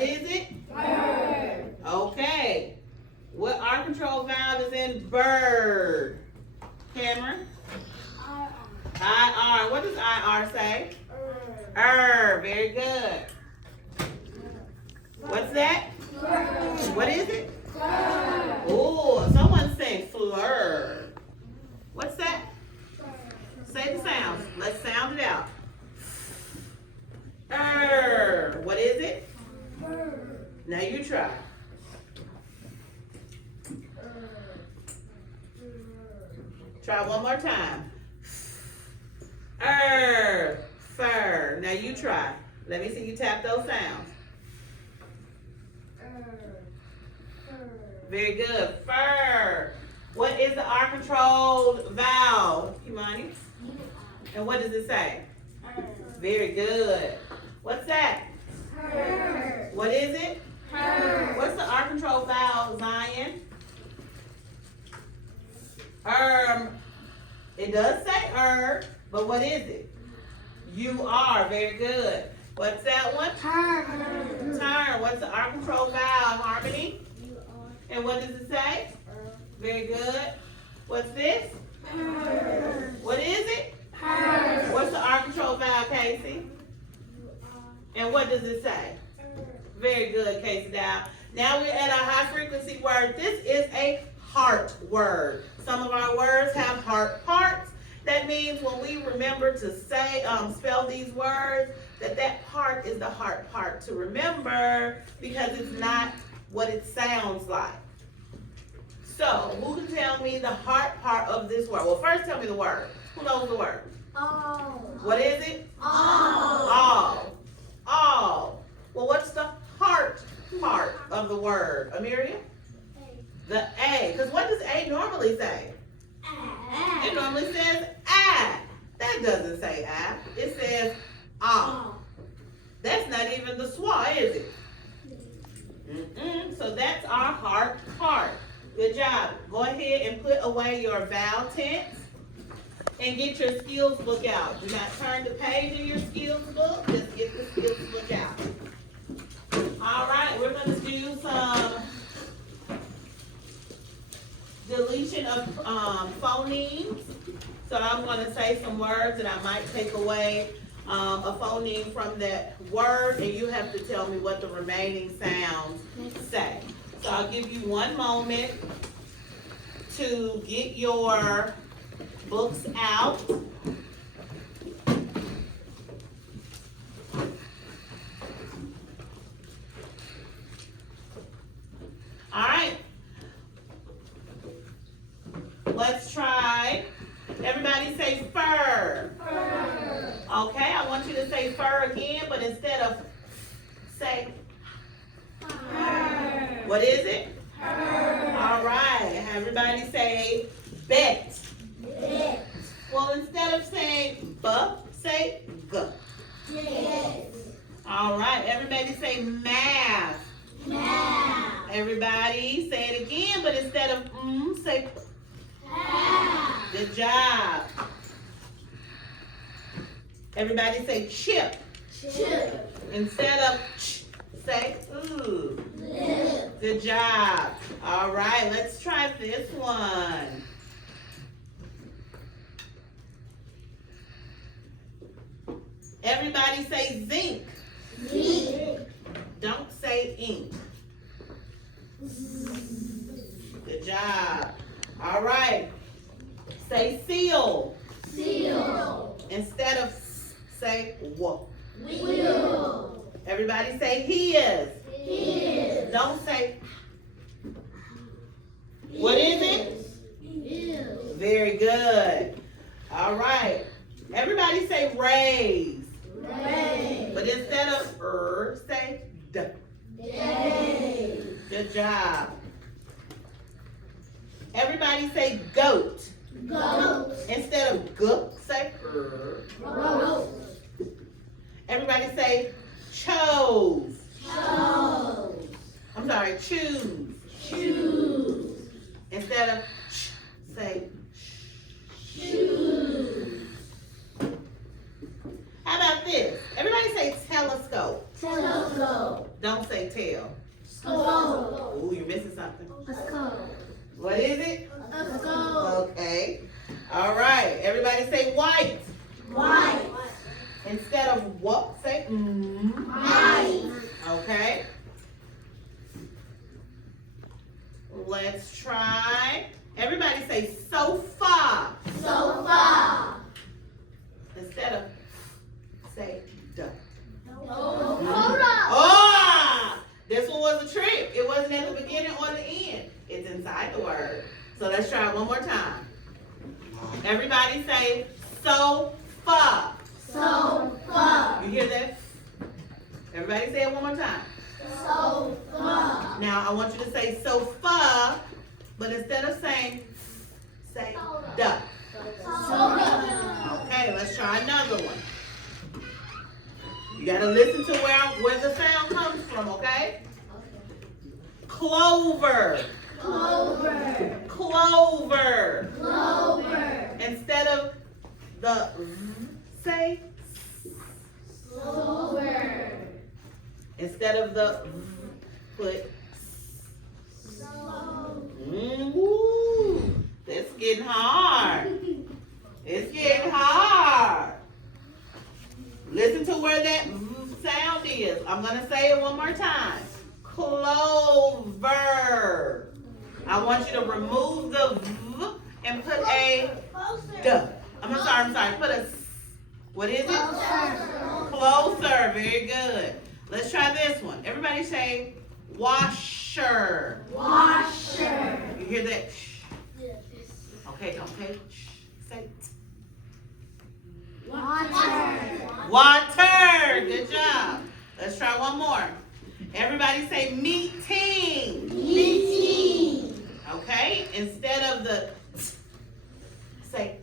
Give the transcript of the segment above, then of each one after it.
What is it? Bird. Okay. What R control vowel is in bird? Cameron? IR. What does IR say? Very good. What's that? What is it? Oh, someone say fleur. What's that? Say the sounds. Let's sound it out. What is it? Now you try. Try one more time. Fur. Now you try. Let me see you tap those sounds. Very good. Fur. What is the R controlled vowel, Kimani? And what does it say? Very good. What's that? What is it? What's the R controlled vowel, Zion? It does say but what is it? You are. Very good. What's that one? Turn. What's the R controlled vowel, Harmony? And what does it say? Very good. What's this? What is it? What's the R control vowel, Casey? And what does it say? Very good, Casey Dow. Now we're at our high frequency word. This is a heart word. Some of our words have heart parts. That means when we remember to say, spell these words, that part is the heart part to remember because it's not what it sounds like. So, who can tell me the heart part of this word? Well, first tell me the word. Who knows the word? All. What is it? All. Well, what's the heart part of the word, Amelia? The A. Because what does A normally say? It normally says I. That doesn't say I. It says ah. That's not even the schwa, is it? So that's our heart part. Good job. Go ahead and put away your vowel tents and get your skills book out. Do not turn the page in your skills book. Just get the skills book out. All right, we're going to do some deletion of phonemes. So I'm going to say some words and I might take away a phoneme from that word and you have to tell me what the remaining sounds say. So I'll give you one moment to get your books out. All right. Let's try. Everybody say fur. Fur. Okay, I want you to say fur again, but instead of say Fur. what is it? Fur. All right, everybody say bet. Bet. Well, instead of saying buh, say g. Yes. All right, everybody say math. Math. Everybody say it again, but instead of say Math. good job. Everybody say chip. Chip. Instead of say ooh. Lip. Good job. All right, let's try this one. Everybody say zinc. Zinc. Don't say ink. Good job. All right. Say seal. Seal. Instead of say what. Wheel. Everybody say his. His. Don't say what is it? Is. Very good. All right. Everybody say raise. Raise. But instead of say d. Day. Good job. Everybody say goat. Goat. Instead of g, say Goat. Everybody say chose. Chose. I'm sorry, choose. Choose. Instead of say Choose. how about this? Everybody say telescope. Telescope. Don't say tail. Skull. Ooh, you're missing something. A skull. What is it? A skull. Okay. All right. Everybody say white. White. Instead of what, say White. Okay. Let's try. Everybody say sofa. Sofa. Instead of say duh. Hold Oh! This one was a trick. It wasn't at the beginning or the end. It's inside the word. So let's try it one more time. Everybody say sofa. Sofa. You hear that? Everybody say it one more time. Sofa. Now I want you to say sofa, but instead of saying, say duh. Sofa. Okay, let's try another one. You gotta listen to where the sound comes from, okay? Clover. Clover. Clover. Clover. Instead of the say Clover. instead of the put woo. It's getting hard. It's getting hard. Listen to where that sound is. I'm gonna say it one more time. Clover. I want you to remove the v and put a duh. I'm sorry. Put a what is it? Closer. Very good. Let's try this one. Everybody say washer. Washer. You hear that? Okay, don't say say Water. water. Good job. Let's try one more. Everybody say meeting. Meeting. Okay? Instead of the say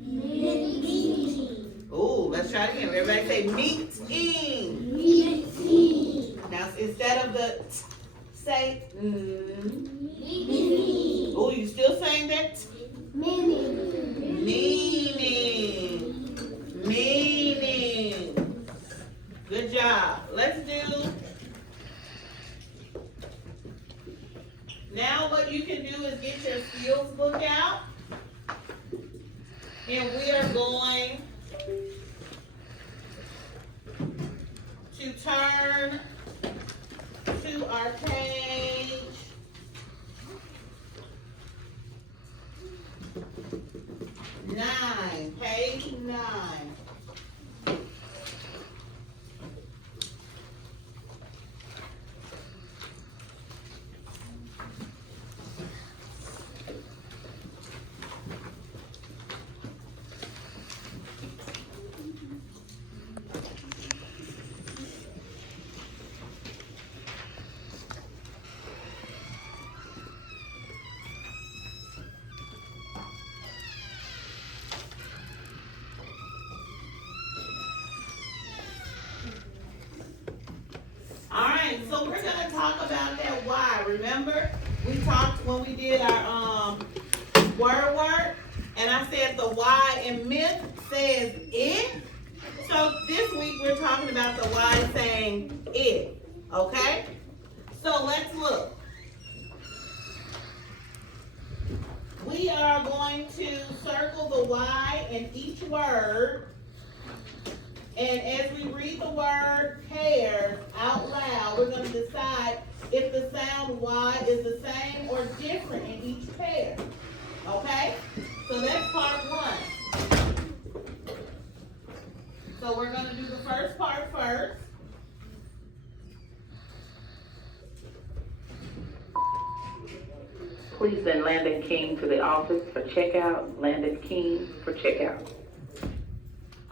Meeting. Ooh, let's try it again. Everybody say meeting. Meeting. Now instead of the say Meeting. ooh, you still saying that? Meaning. Meaning. Good job. Let's do. Now what you can do is get your skills book out. And we are going to turn to our page 9. Page 9. Alright, so we're gonna talk about that why. Remember, we talked when we did our word work, and I said the why in myth says it. So this week we're talking about the why saying it. Okay? So let's look. We are going to circle the why in each word. And as we read the word pear out loud, we're going to decide if the sound Y is the same or different in each pair. Okay? So that's part 1. So we're going to do the first part first. Please send Landon King to the office for checkout. Landon King for checkout.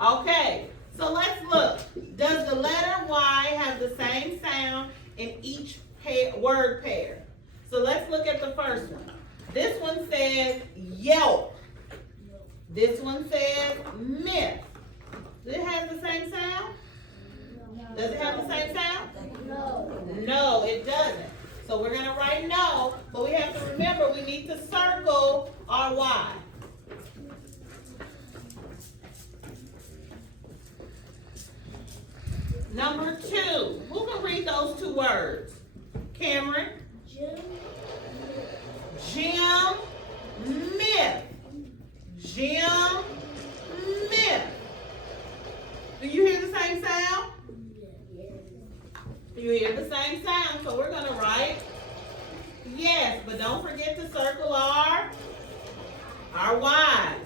Okay, so let's look. Does the letter Y have the same sound in each word pair? So let's look at the first one. This one says yelp. This one says myth. Does it have the same sound? Does it have the same sound? No. No, it doesn't. So we're going to write no, but we have to remember we need to circle our Y. Number 2. Who can words. Cameron. Jim Myth. Jim Myth. Do you hear the same sound? You hear the same sound, so we're going to write yes, but don't forget to circle our Y's.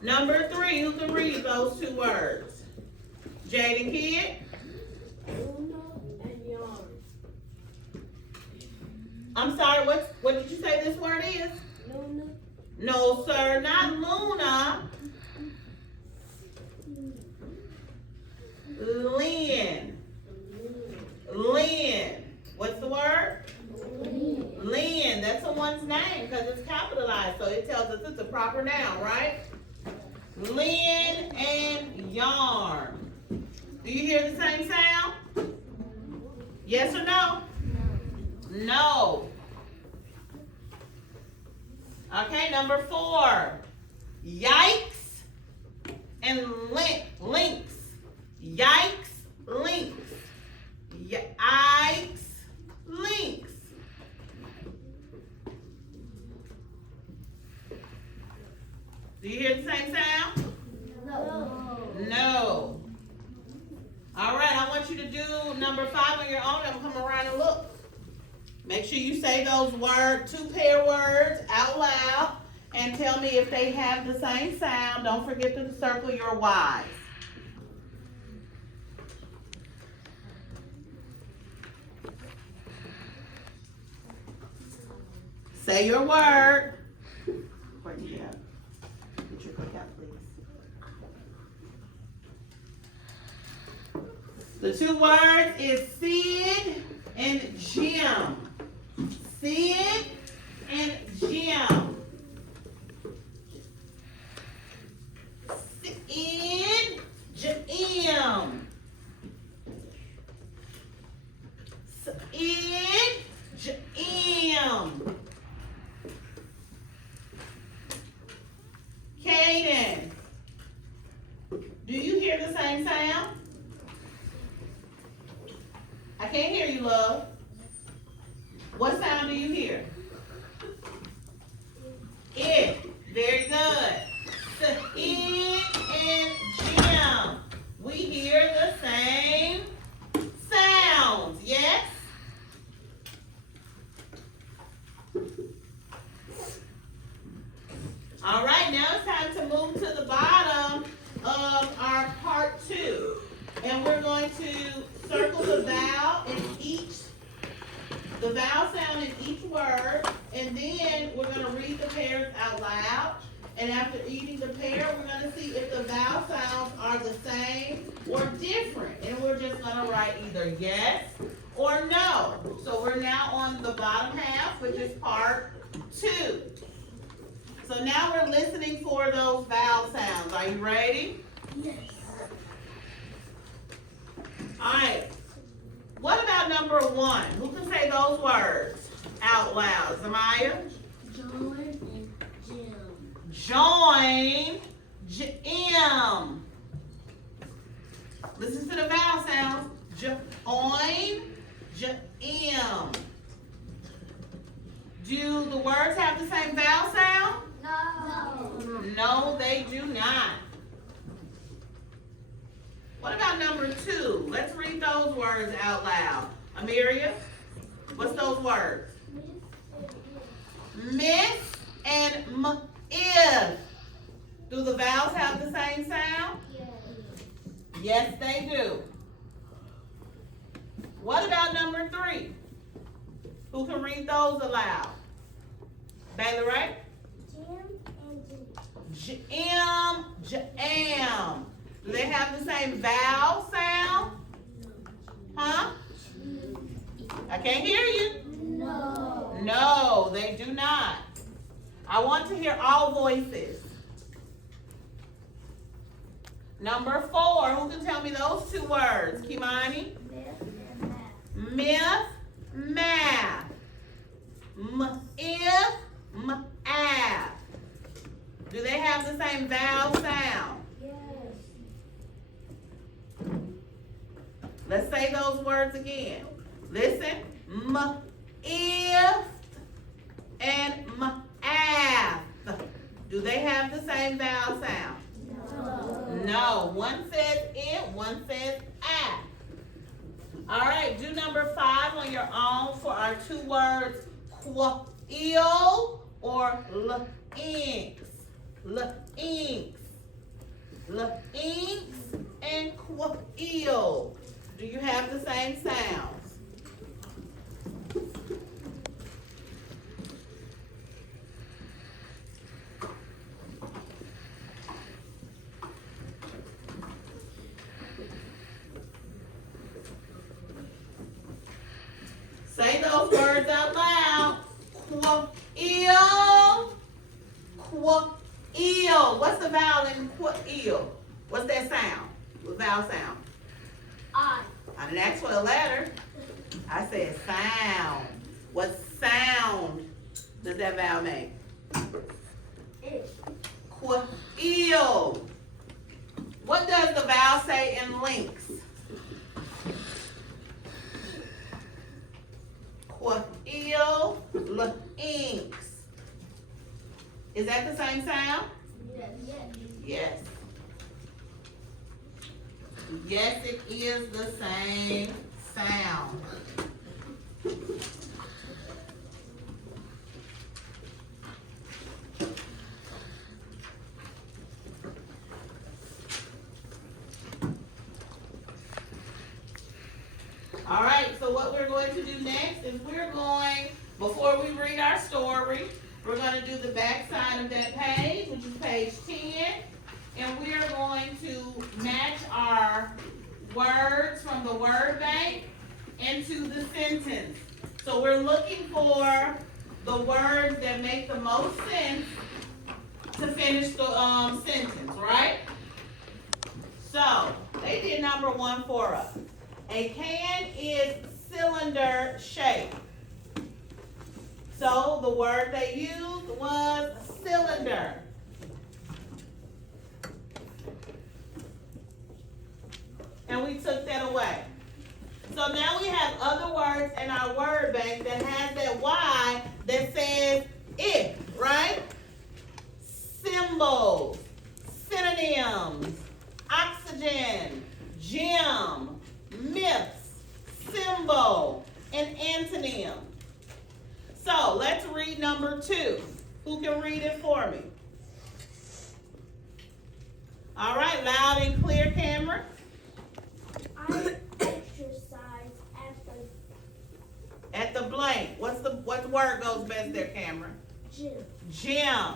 Number 3, who can read those 2 words? Jaden Kidd? I'm sorry, what did you say this word is? Luna. No, sir, not Luna. Lynn. Lynn. What's the word? Lynn. That's someone's name because it's capitalized, so it tells us it's a proper noun, right? Lynn and yarn. Do you hear the same sound? Yes or no? No. Okay, number 4. Yikes and links. Yikes, links. Yikes, links. Do you hear the same sound? No. No. All right, I want you to do number 5 on your own. I'm gonna come around and look. Make sure you say those 2 pair words out loud and tell me if they have the same sound. Don't forget to circle your Y's. Say your word. Where do you have? Get your click out, please. The 2 words is Sid and Jim. Sid and Jim. Sid, Jim. Sid, Jim. Caden, do you hear the same sound? I can't hear you, love. What sound do you hear? It. Very good. It and Jim. We hear the same sounds, yes? All right, now it's time to move to the bottom of our part 2. And we're going to circle the vowel sound in each word, and then we're going to read the pairs out loud. And after reading the pair, we're going to see if the vowel sounds are the same or different. And we're just going to write either yes or no. So we're now on the bottom half, which is part 2. So now we're listening for those vowel sounds. Are you ready? Yes. All right. What about number 1? Who can say those words out loud? Zamaya? John and Jim. Join, Jim. Listen to the vowel sounds. Join, Jim. Do the words have the same vowel sound? No. No, they do not. What about number 2? Let's read those words out loud. Amelia, what's those words? Miss and if. Do the vowels have the same sound? Yes. Yes, they do. What about number 3? Who can read those aloud? Bailey, right? Jim and Jim. Jam. Do they have the same vowel sound? Huh? I can't hear you. No. No, they do not. I want to hear all voices. Number 4, who can tell me those 2 words? Kimani? Myth, math. If, math. Do they have the same vowel sound? Yes. Let's say those words again. Listen. If and ath. Do they have the same vowel sound? No. One says if, one says ath. All right, do number 5 on your own for our 2 words, quail or l-inks. L-inks. L-inks and quail. Do you have the same sounds? Say those words out loud. Quail. Quail. What's the vowel in quail? What's that sound? What vowel sound? I. I didn't ask for a letter. I said sound. What sound does that vowel make? It. Quail. What does the vowel say in links? Quail, l-inks. Is that the same sound? Yes. Yes. Yes, it is the same sound. All right, so what we're going to do next is before we read our story, we're going to do the back side of that page, which is page 10, and we are going to match our words from the word bank into the sentence. So we're looking for the words that make the most sense to finish the sentence, right? So, they did number 1 for us. A can is cylinder shaped. So the word they used was cylinder. And we took that away. So now we have other words in our word bank that has that Y that says if, right? Symbols, synonyms, oxygen, gym, myths, symbol, and antonym. So let's read number 2. Who can read it for me? All right, loud and clear, Cameron. I exercise At the blank. What word goes best there, Cameron? gym. Gym.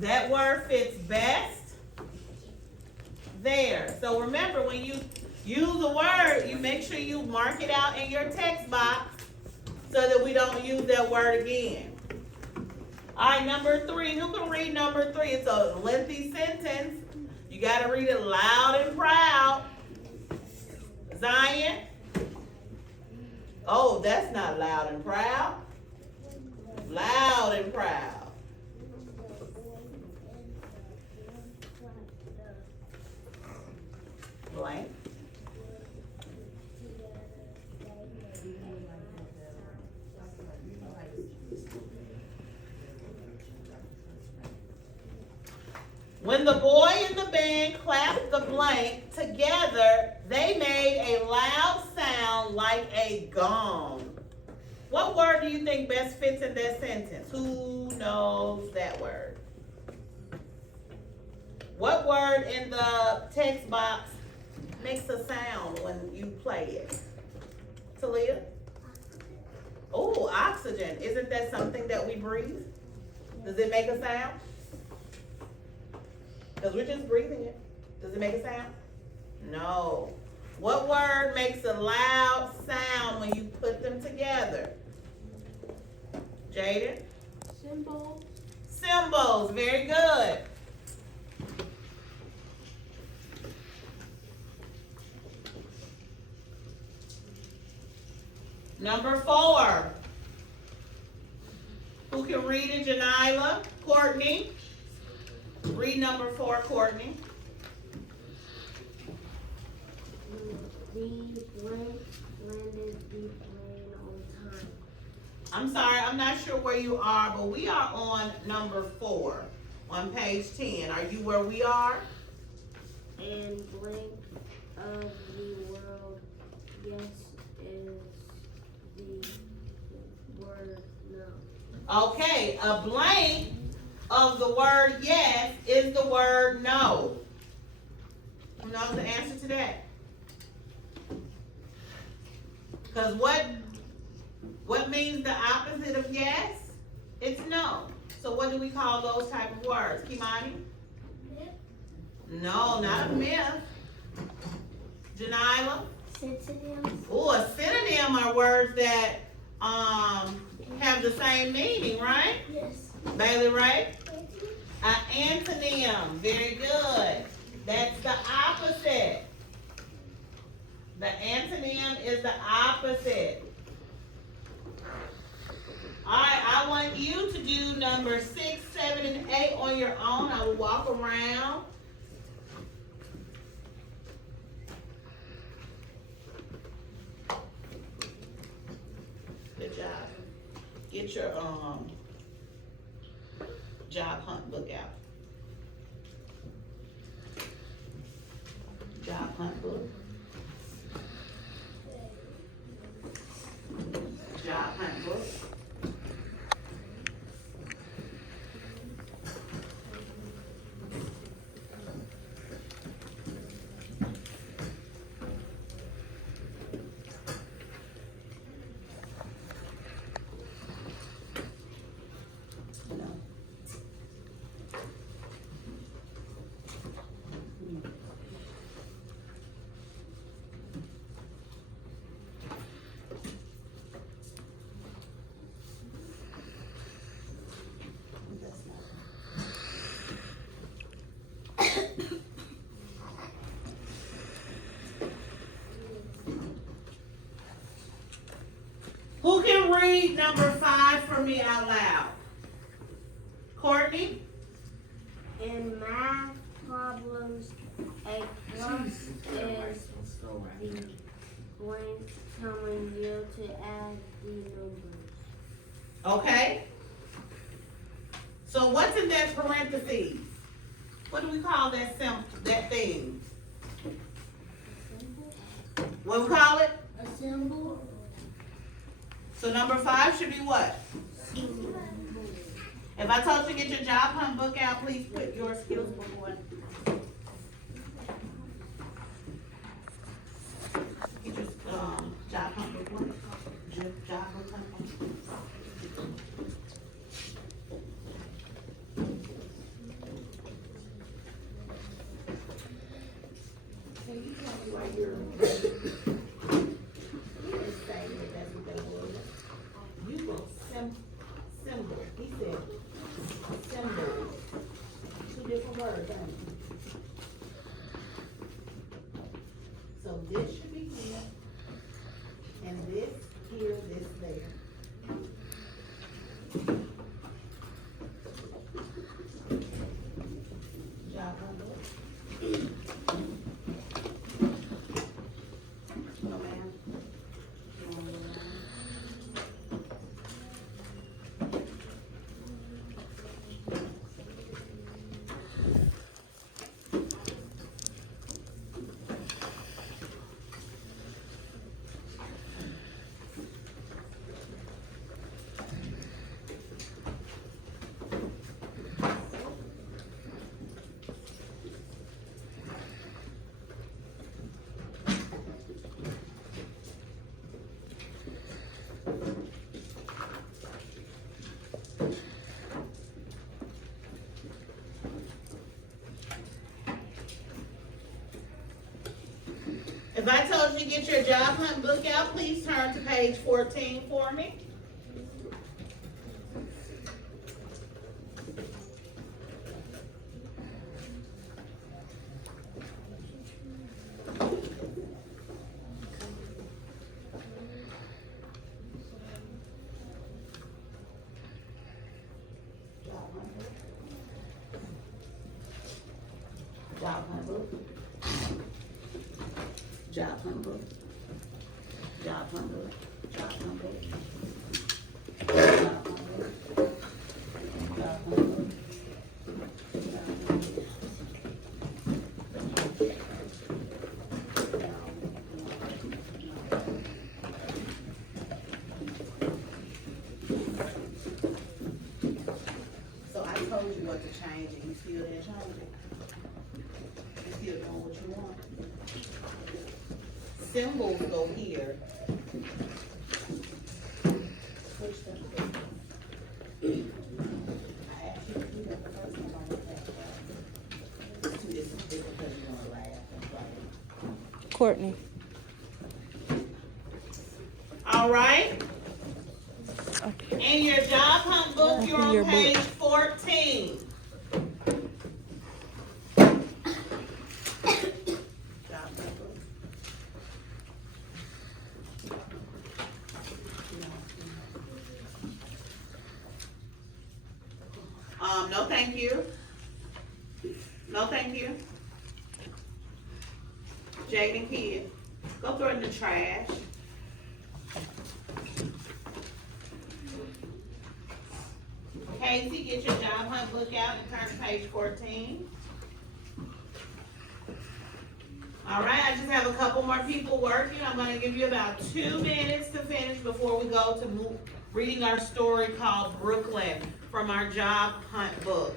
That word fits best there. So remember, when you use a word, you make sure you mark it out in your text box so that we don't use that word again. All right, number 3. Who can read number 3? It's a lengthy sentence. You got to read it loud and proud. Zion? Oh, that's not loud and proud. Loud and proud. Blank. When the boy and the band clapped the blank together, they made a loud sound like a gong. What word do you think best fits in that sentence? Who knows that word? What word in the text box makes a sound when you play it? Talia? Oh, oxygen. Isn't that something that we breathe? Does it make a sound? Because we're just breathing it. Does it make a sound? No. What word makes a loud sound when you put them together? Jaden? Symbols. Symbols. Very good. Number 4. Who can read it? Janila? Courtney? Read number 4, Courtney. The blank landed the I'm sorry, I'm not sure where you are, but we are on number 4 on page 10. Are you where we are? And blank of the world, yes, is the word no. Okay, a blank of the word yes is the word no. Who knows the answer to that? Because what means the opposite of yes? It's no. So what do we call those type of words? Kimani? No, not a myth. Janila? Synonyms. Oh, a synonym are words that have the same meaning, right? Yes. Bailey, right? An antonym. Very good. That's the opposite. The antonym is the opposite. Alright, I want you to do number 6, 7, and 8 on your own. I will walk around. Good job. Get your job hunt book out. Job hunt book. Job hunt book. Who can read number 5 for me out loud? Courtney? In math problems, a plus is the blank telling you to add the numbers. Okay. So what's in that parentheses? What do we call that that thing? What do we call it? A symbol. So number 5 should be what? If I told you to get your job hunt book out, please put your skills before it. Get your job hunt book one. Job book hunt one. Can you tell me why you're saying that that's what that was? You wrote symbol. He said symbol. 2 different words, ain't it? So this should be here, and this here, this there. Job number. No, ma'am. You want to go down? If I told you to get your job hunt book out, please turn to page 14 for me. Job hunt book. Job hunt book. Job hunt book. Job hunt book. still there, Charlie? You still doing what you want? Symbols go here. Switch them. I asked you to do that the first time I went back. It's too different because you want to laugh and play. Courtney. All right. Okay. In your job hunt book, you're Your on book. page 14. Job hunt book. No, thank you. No, thank you. Jaden Kidd, go throw it in the trash. Casey, get your job hunt book out and turn to page 14. All right, I just have a couple more people working. I'm gonna give you about 2 minutes to finish before we go to reading our story called Brooklyn from our job hunt book.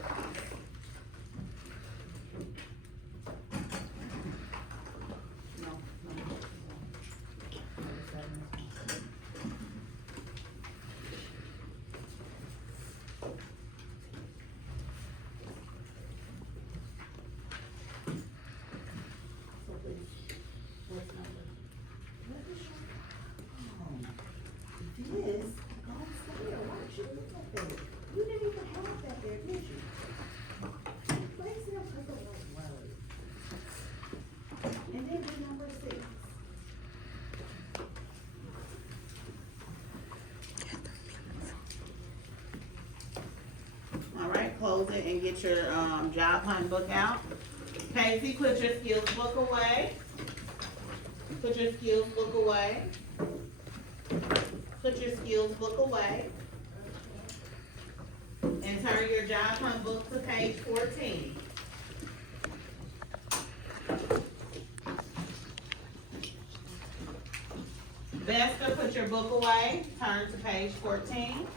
Close it and get your job hunt book out. Casey, put your skills book away. Put your skills book away. Put your skills book away. And turn your job hunt book to page 14. Vesta, put your book away. Turn to page 14.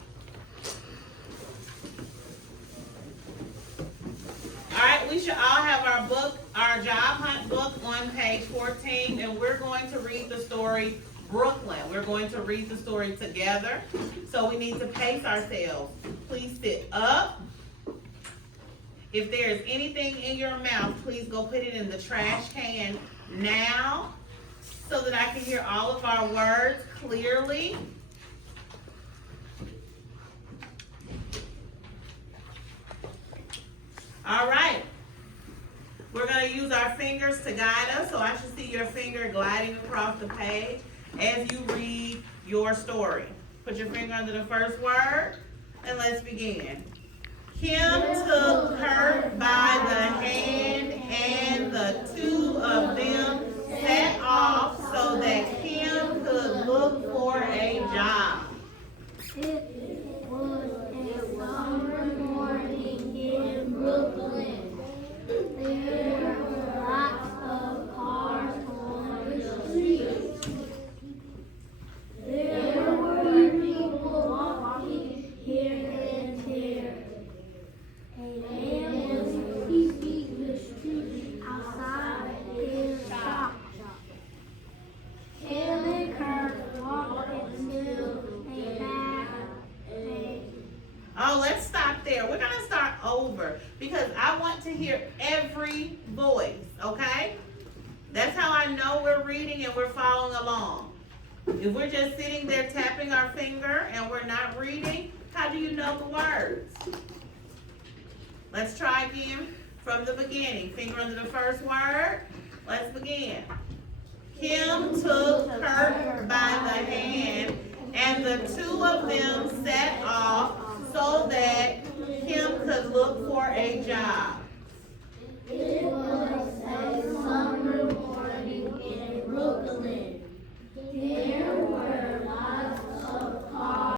Alright, we should all have our book, our job hunt book on page 14, and we're going to read the story Brooklyn. We're going to read the story together, so we need to pace ourselves. Please sit up. If there is anything in your mouth, please go put it in the trash can now, so that I can hear all of our words clearly. All right, we're going to use our fingers to guide us, so I should see your finger gliding across the page as you read your story. Put your finger under the first word, and let's begin. Kim took her by the hand, and the two of them set off so that Kim could look for a job. It was a summer morning in Brooklyn. There were lots of cars on the streets. There were people walking here and there. A man was sweeping the street outside his shop. Kim and Kurt walked until they had Oh, let's stop there. We're going to start over because I want to hear every voice, okay? That's how I know we're reading and we're following along. If we're just sitting there tapping our finger and we're not reading, how do you know the words? Let's try again from the beginning. Finger under the first word. Let's begin. Kim took Kurt by the hand, and the two of them set off so that Kim could look for a job. It was